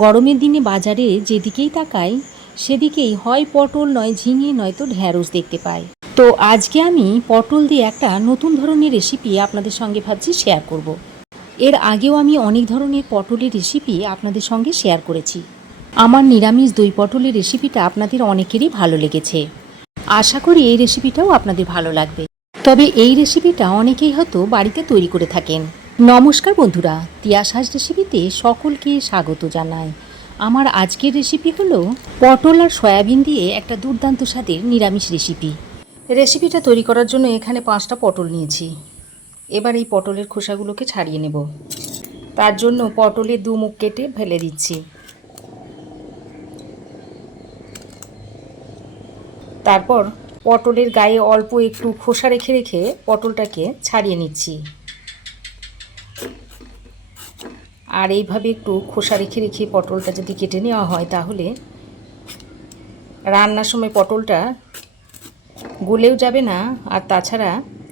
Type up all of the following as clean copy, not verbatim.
গরমের দিনে বাজারে যেদিকেই তাকাই সেদিকেই হয় পটল নয় ঝিঙে নয়তো ঢ্যাঁড়স দেখতে পাই। তো আজকে আমি পটল দিয়ে একটা নতুন ধরনের রেসিপি আপনাদের সঙ্গে ভাবছি শেয়ার করব। এর আগেও আমি অনেক ধরনের পটলের রেসিপি আপনাদের সঙ্গে শেয়ার করেছি। আমার নিরামিষ দই পটলের রেসিপিটা আপনাদের অনেকেরই ভালো লেগেছে। আশা করি এই রেসিপিটাও আপনাদের ভালো লাগবে। তবে এই রেসিপিটা অনেকেই হয়তো বাড়িতে তৈরি করে থাকেন। নমস্কার বন্ধুরা, তিয়াস হাঁস রেসিপিতে সকলকে স্বাগত জানাই। আমার আজকের রেসিপি হলো পটল আর সয়াবিন দিয়ে একটা দুর্দান্ত স্বাদের নিরামিষ রেসিপি। রেসিপিটা তৈরি করার জন্য এখানে 5টা পটল নিয়েছি। এবার এই পটলের খোসাগুলোকে ছাড়িয়ে নেব। তার জন্য পটলের দু মুখ কেটে ফেলে দিচ্ছি। তারপর পটলের গায়ে অল্প একটু খোসা রেখে রেখে পটলটাকে ছাড়িয়ে নিচ্ছি। আর এইভাবে একটু খোসা রেখে রেখে পটলটা যদি কেটে নেওয়া হয় তাহলে রান্নার সময় পটলটা গলেও যাবে না, আর তাছাড়া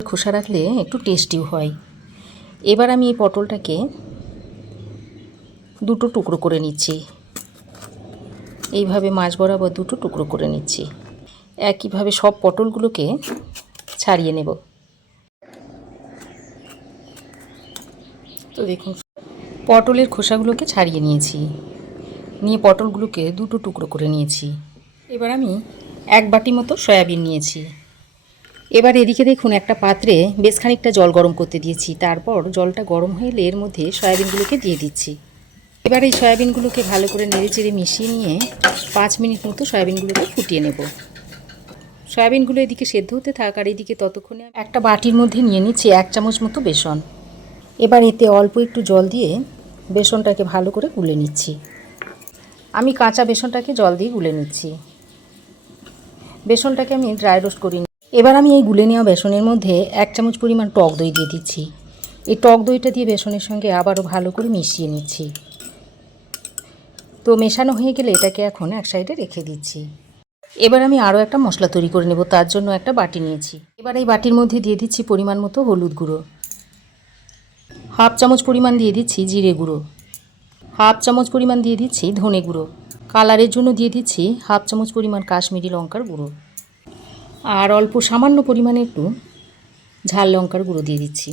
খোসা রাখলে একটু টেস্টিও হয়। এবার আমি এই পটলটাকে দুটো টুকরো করে নিচ্ছি। এইভাবে মাঝ বরাবর দুটো টুকরো করে নিচ্ছি। একইভাবে সব পটলগুলোকে ছাড়িয়ে নেব। তো দেখুন, পটলের খোসাগুলোকে ছাড়িয়ে নিয়েছি, নিয়ে পটলগুলোকে দুটো টুকরো করে নিয়েছি। এবার আমি 1 বাটি মতো সয়াবিন নিয়েছি। এবার এদিকে দেখুন, একটা পাত্রে বেশ খানিকটা জল গরম করতে দিয়েছি। তারপর জলটা গরম হয়ে এলে এর মধ্যে সয়াবিনগুলোকে দিয়ে দিচ্ছি। এবার এই সয়াবিনগুলোকে ভালো করে নেড়েচেড়ে মিশিয়ে নিয়ে 5 মিনিট মতো সয়াবিনগুলোকে ফুটিয়ে নেব। সয়াবিনগুলো এদিকে সেদ্ধ হতে থাক, আর এদিকে ততক্ষণে একটা বাটির মধ্যে নিয়ে নিচ্ছি 1 চামচ মতো বেসন। এবার এতে অল্প একটু জল দিয়ে বেসনটাকে ভালো করে গুলে নিচ্ছি। আমি কাঁচা বেসনটাকে জল দিয়ে গুলে নিচ্ছি। বেসনটাকে আমি ড্রাই রোস্ট করি। এবার আমি এই গুলে নেওয়া বেসনের মধ্যে 1 চামচ পরিমাণ টক দই দিয়ে দিচ্ছি। এই টক দইটা দিয়ে বেসনের সঙ্গে আবারও ভালো করে মিশিয়ে নিচ্ছি। তো মেশানো হয়ে গেলে এটাকে এখন এক সাইডে রেখে দিচ্ছি। এবার আমি আরও একটা মশলা তৈরি করে নেব। তার জন্য একটা বাটি নিয়েছি। এবার এই বাটির মধ্যে দিয়ে দিচ্ছি পরিমাণ মতো হলুদ গুঁড়ো, 1/2 চামচ পরিমাণ দিয়ে দিচ্ছি জিরে গুঁড়ো, 1/2 চামচ পরিমাণ দিয়ে দিচ্ছি ধনে গুঁড়ো, কালারের জন্য দিয়ে দিচ্ছি 1/2 চামচ পরিমাণ কাশ্মীরি লঙ্কার গুঁড়ো, আর অল্প সামান্য পরিমাণে একটু ঝাল লঙ্কার গুঁড়ো দিয়ে দিচ্ছি।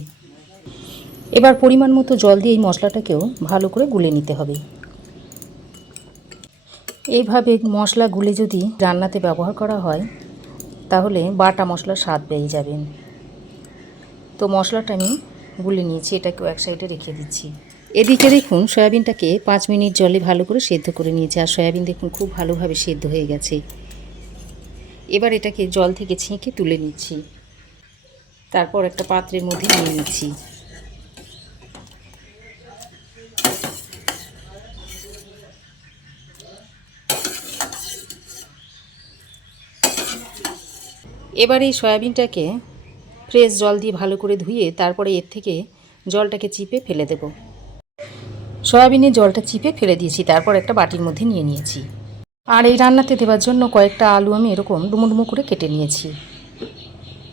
এবার পরিমাণ মতো জল দিয়ে এই মশলাটাকেও ভালো করে গুলে নিতে হবে। এইভাবে মশলা গুলে যদি রান্নাতে ব্যবহার করা হয় তাহলে বাটা মশলার স্বাদ পেয়ে যাবেন। তো মশলাটা আমি গুলে নিয়েছি, এটাকেও এক সাইডে রেখে দিচ্ছি। এদিকে দেখুন, সয়াবিনটাকে 5 মিনিট জলে ভালো করে সেদ্ধ করে নিয়েছি, আর সয়াবিন দেখুন খুব ভালোভাবে সেদ্ধ হয়ে গেছে। এবার এটাকে জল থেকে ছেঁকে তুলে নিচ্ছি। তারপর একটা পাত্রের মধ্যে নিয়ে নিচ্ছি। এবার এই সয়াবিনটাকে ফ্রেশ জল দিয়ে ভালো করে ধুয়ে তারপরে এর থেকে জলটাকে চিপে ফেলে দেব। সয়াবিনের জলটা চিপে ফেলে দিয়েছি, তারপর একটা বাটির মধ্যে নিয়ে নিয়েছি। আর এই রান্নাতে দেওয়ার জন্য কয়েকটা আলু আমি এরকম ডুমো ডুমো করে কেটে নিয়েছি।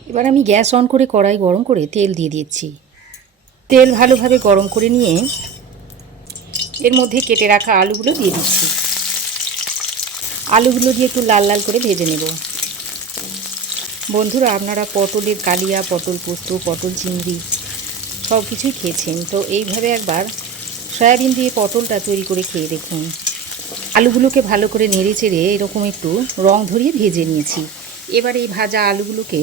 এবার আমি গ্যাস অন করে কড়াই গরম করে তেল দিয়ে দিয়েছি। তেল ভালোভাবে গরম করে নিয়ে এর মধ্যে কেটে রাখা আলুগুলো দিয়ে দিচ্ছি। আলুগুলো দিয়ে একটু লাল লাল করে ভেজে নেব। বন্ধুরা, আপনারা পটলের কালিয়া, পটল পোস্ত, পটল চিংড়ি সব কিছুই খেয়েছেন, তো এইভাবে একবার সয়াবিন দিয়ে পটলটা তৈরি করে খেয়ে দেখুন। আলুগুলোকে ভালো করে নেড়ে চেড়ে এরকম একটু রং ধরিয়ে ভেজে নিয়েছি। এবার এই ভাজা আলুগুলোকে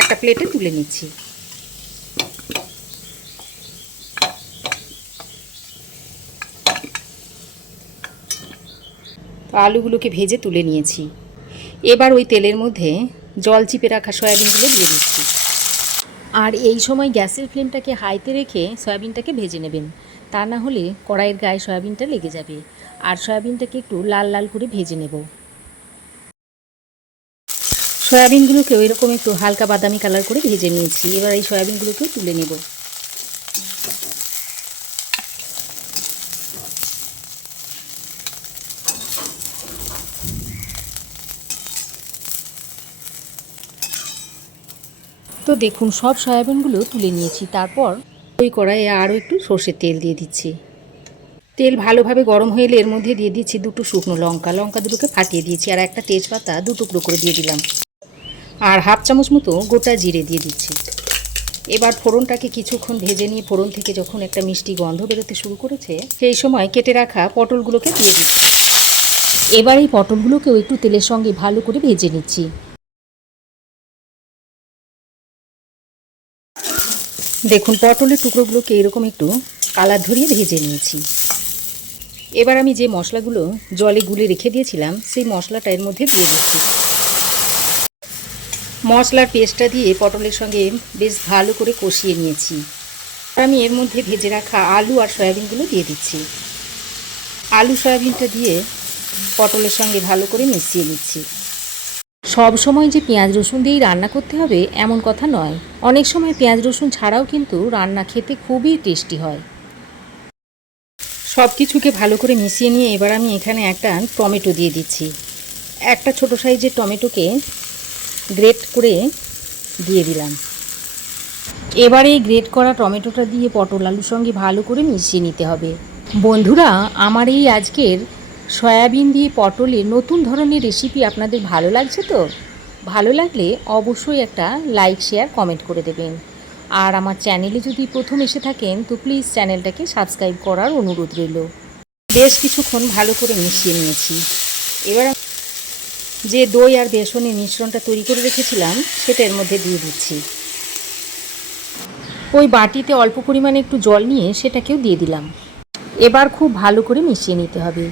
একটা প্লেটে তুলে নিচ্ছি। আলুগুলোকে ভেজে তুলে নিয়েছি। এবার ওই তেলের মধ্যে জল চিপে রাখা সয়াবিনগুলো দিয়ে দিচ্ছি। আর এই সময় গ্যাসের ফ্লেমটাকে হাইতে রেখে সয়াবিনটাকে ভেজে নেবেন, তা না হলে কড়াইয়ের গায়ে সয়াবিনটা লেগে যাবে। আর সয়াবিনটাকে একটু লাল লাল করে ভেজে নেব। সয়াবিনগুলোকে ওইরকম একটু হালকা বাদামি কালার করে ভেজে নিয়েছি। এবার এই সয়াবিনগুলোকেও তুলে নেব। তো দেখুন, সব সয়াবিনগুলো তুলে নিয়েছি। তারপর ওই কড়াইয়ে আরও একটু সর্ষের তেল দিয়ে দিচ্ছি। তেল ভালোভাবে গরম হয়ে এলে এর মধ্যে দিয়ে দিচ্ছি দুটো শুকনো লঙ্কা, লঙ্কা দুটোকে ফাটিয়ে দিয়েছি, আর একটা তেজপাতা দু টুকরো করে দিয়ে দিলাম, আর হাফ চামচ মতো গোটা জিরে দিয়ে দিচ্ছি। এবার ফোড়নটাকে কিছুক্ষণ ভেজে নিয়ে ফোড়ন থেকে যখন একটা মিষ্টি গন্ধ বেরোতে শুরু করেছে, সেই সময় কেটে রাখা পটলগুলোকে দিয়ে দিচ্ছি। এবার এই পটলগুলোকেও একটু তেলের সঙ্গে ভালো করে ভেজে নিচ্ছি। দেখুন পটলের টুকরোগুলোকে এরকম একটু কালার ধরিয়ে ভেজে নিয়েছি। এবার আমি যে মশলাগুলো জলে গুলে রেখে দিয়েছিলাম সেই মশলাটা এর মধ্যে দিয়ে দিচ্ছি। মশলার পেস্টটা দিয়ে পটলের সঙ্গে বেশ ভালো করে কষিয়ে নিয়েছি। আমি এর মধ্যে ভেজে রাখা আলু আর সয়াবিনগুলো দিয়ে দিচ্ছি। আলু সয়াবিনটা দিয়ে পটলের সঙ্গে ভালো করে মিশিয়ে নিচ্ছি। সব সময় যে পেঁয়াজ রসুন দিয়েই রান্না করতে হবে এমন কথা নয়, অনেক সময় পেঁয়াজ রসুন ছাড়াও কিন্তু রান্না খেতে খুবই টেস্টি হয়। সব কিছুকে ভালো করে মিশিয়ে নিয়ে এবার আমি এখানে একটা টমেটো দিয়ে দিচ্ছি। একটা ছোট সাইজের টমেটোকে গ্রেট করে দিয়ে দিলাম। এবার এই গ্রেট করা টমেটোটা দিয়ে পটল আলুর সঙ্গে ভালো করে মিশিয়ে নিতে হবে। বন্ধুরা, আমার এই আজকের সয়াবিন দিয়ে পটলের নতুন ধরনের রেসিপি আপনাদের ভালো লাগছে তো? ভালো লাগলে অবশ্যই একটা লাইক শেয়ার কমেন্ট করে দেবেন। আর আমার চ্যানেলে যদি প্রথম এসে থাকেন তো প্লিজ চ্যানেলটাকে সাবস্ক্রাইব করার অনুরোধ রইল। বেশ কিছুক্ষণ ভালো করে মিশিয়ে নিয়েছি। এবার যে দই আর বেসনের মিশ্রণটা তৈরি করে রেখেছিলাম সেটা এর মধ্যে দিয়ে দিচ্ছি। ওই বাটিতে অল্প পরিমাণে একটু জল নিয়ে সেটাকেও দিয়ে দিলাম। এবার খুব ভালো করে মিশিয়ে নিতে হবে।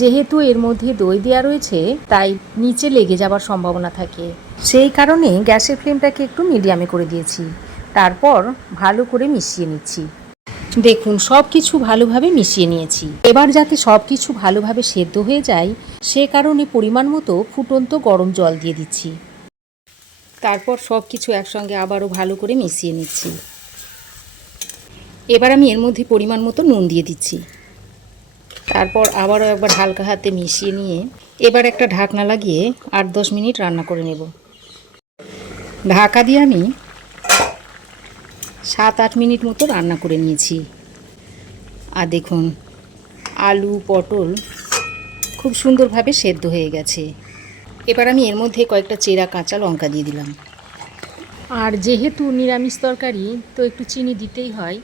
যেহেতু এর মধ্যে দই দেওয়া রয়েছে তাই নিচে লেগে যাবার সম্ভাবনা থাকে, সেই কারণে গ্যাসের ফ্লেমটাকে একটু মিডিয়ামে করে দিয়েছি। তারপর ভালো করে মিশিয়ে নিচ্ছি। দেখুন সব কিছু ভালোভাবে মিশিয়ে নিয়েছি। এবার যাতে সব কিছু ভালোভাবে সেদ্ধ হয়ে যায় সে কারণে পরিমাণ মতো ফুটন্ত গরম জল দিয়ে দিচ্ছি। তারপর সব কিছু একসঙ্গে আবারও ভালো করে মিশিয়ে নিচ্ছি। এবার আমি এর মধ্যে পরিমাণ মতো নুন দিয়ে দিচ্ছি। তারপর আবারও একবার হালকা হাতে মিশিয়ে নিয়ে এবার একটা ঢাকনা লাগিয়ে 8-10 মিনিট রান্না করে নেব। ঢাকা দিয়ে আমি 7-8 মিনিট মতো রান্না করে নিয়েছি। আর দেখুন আলু পটল খুব সুন্দরভাবে সেদ্ধ হয়ে গেছে। এবার আমি এর মধ্যে কয়েকটা চেরা কাঁচা লঙ্কা দিয়ে দিলাম। আর যেহেতু নিরামিষ তরকারি তো একটু চিনি দিতেই হয়,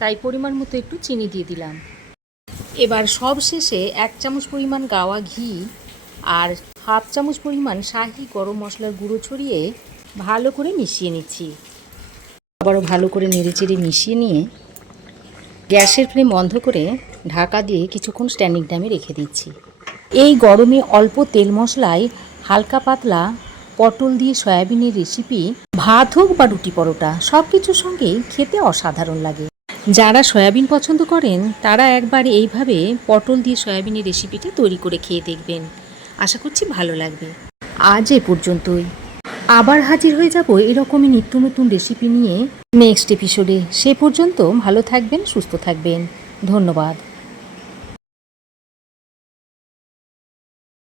তাই পরিমাণ মতো একটু চিনি দিয়ে দিলাম। এবার সব শেষে 1 চামচ পরিমাণ গাওয়া ঘি আর হাফ চামচ পরিমাণ শাহি গরম মশলার গুঁড়ো ছড়িয়ে ভালো করে মিশিয়ে নিচ্ছি। আবারও ভালো করে নেড়েচেড়ে মিশিয়ে নিয়ে গ্যাসের ফ্লেম বন্ধ করে ঢাকা দিয়ে কিছুক্ষণ স্ট্যান্ডিং টাইমে রেখে দিচ্ছি। এই গরমে অল্প তেল মশলায় হালকা পাতলা পটল দিয়ে সয়াবিনের রেসিপি ভাত হোক বা রুটি পরোটা সব কিছুর সঙ্গেই খেতে অসাধারণ লাগে। যারা সয়াবিন পছন্দ করেন তারা একবার এইভাবে পটল দিয়ে সয়াবিনের রেসিপিটা তৈরি করে খেয়ে দেখবেন, আশা করছি ভালো লাগবে। আজ এ পর্যন্তই, আবার হাজির হয়ে যাব এরকমই নিত্য নতুন রেসিপি নিয়ে নেক্সট এপিসোডে। সে পর্যন্ত ভালো থাকবেন, সুস্থ থাকবেন। ধন্যবাদ।